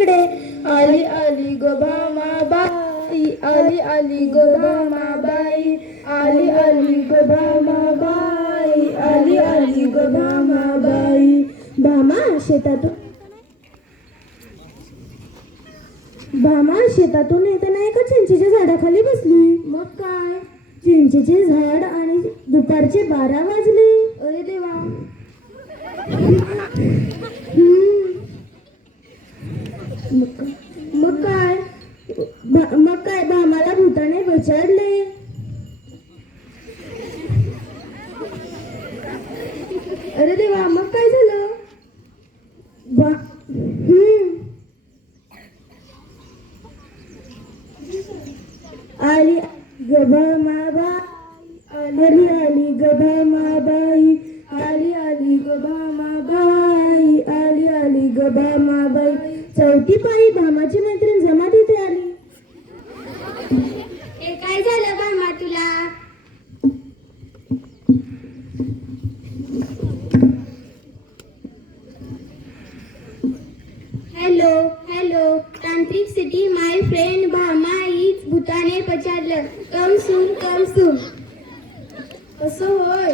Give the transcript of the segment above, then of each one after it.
इकडे. आली आली ग भामाबाई, आली आली ग भामाबाई, आली आली ग भामाबाई, आली आली ग भामाबाई. भामा शेतातून येताना एका चिंचेच्या झाडाखाली बसली. मग काय, चिंचेचे झाड आणि दुपारचे 12 वाजले. अरे देवा. मग काय भामाला भूताने बचाडले. अरे देवा. मग काय झालं. आली ग भामाबाई, आली आली ग भामाबाई, आली आली ग भामाबाई, आली आली ग भामाबाई. चौथी पायी भामाची मैत्रीण जमा तिथे आली. हे काय झालं भामा तुला. हॅलो हॅलो तांत्रिक city, my friend Bhama is भूताने पछाडलं. Come soon come soon. असं होय.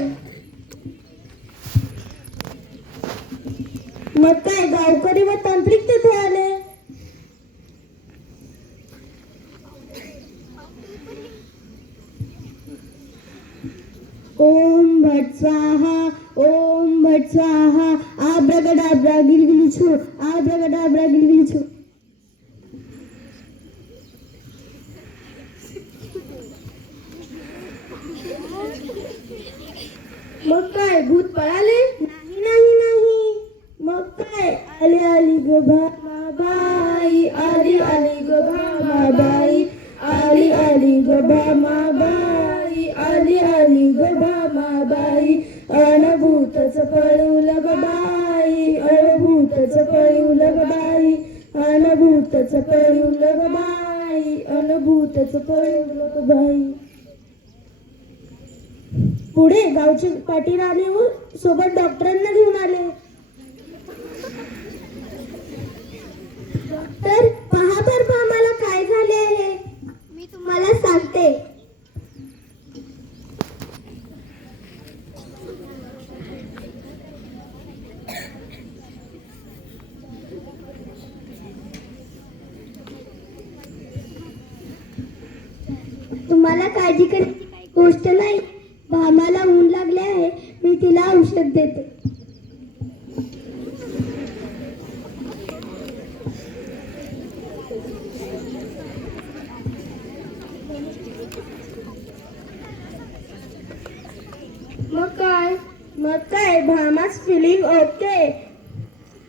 मग काय गावकरी व तांत्रिक तिथे आले. ओम भट स्वाहा, ओम भट स्वाहा, आब्रागडाब्रा गिलगिली छो, आब्रागडाब्रा गिलगिली छो. मग काय भूत पळाले. नाही नाही नाही. मग काय, आली आली ग भामाबाई, आली आली ग भामाबाई, आली आली ग भामाबाई, आली आली ग भामाबाई. अनभूतच पळवलं ग बाई, अनभूतच पळवलं ग बाई, अनभूतच पळवलं ग बाई, अनभूतच पळवलं ग बाई. पुढे गावचे पाटील आले व सोबत डॉक्टरांना घेऊन आले. डॉक्टर, पहा तर भामाला काय झाले आहे. मी तुम्हाला सांगते. तुम्हाला काळजी करायची काही गोष्ट नाही. भामाला ऊन लागले आहे, मी तिला औषध देते. मग काय भामाच फिलिंग ओके.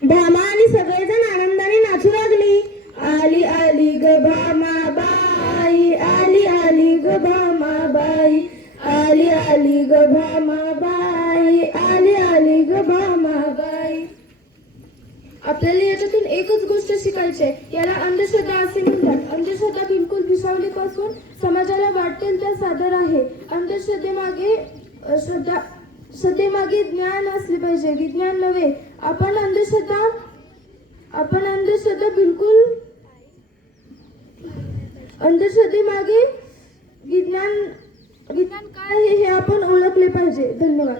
भामा आणि सगळेजण आनंदाने नाचू लागली. आली आली ग भामाबाई, आली आली ग भामाबाई, आली आली ग भामाबाई, आली आली ग भामाबाई. आपल्याला याच्यातून एकच गोष्ट शिकायची आहे. याला अंधश्रद्धा असे म्हणतात. अंधश्रद्धा बिलकुल भिसावलीपासून समाजाला वाटेल त्या सादर आहे. श्रद्धेमागे ज्ञान असले पाहिजे, विज्ञान नव्हे. आपण अंधश्रद्धेमागे विज्ञान काय हे आपण ओळखले पाहिजे. धन्यवाद.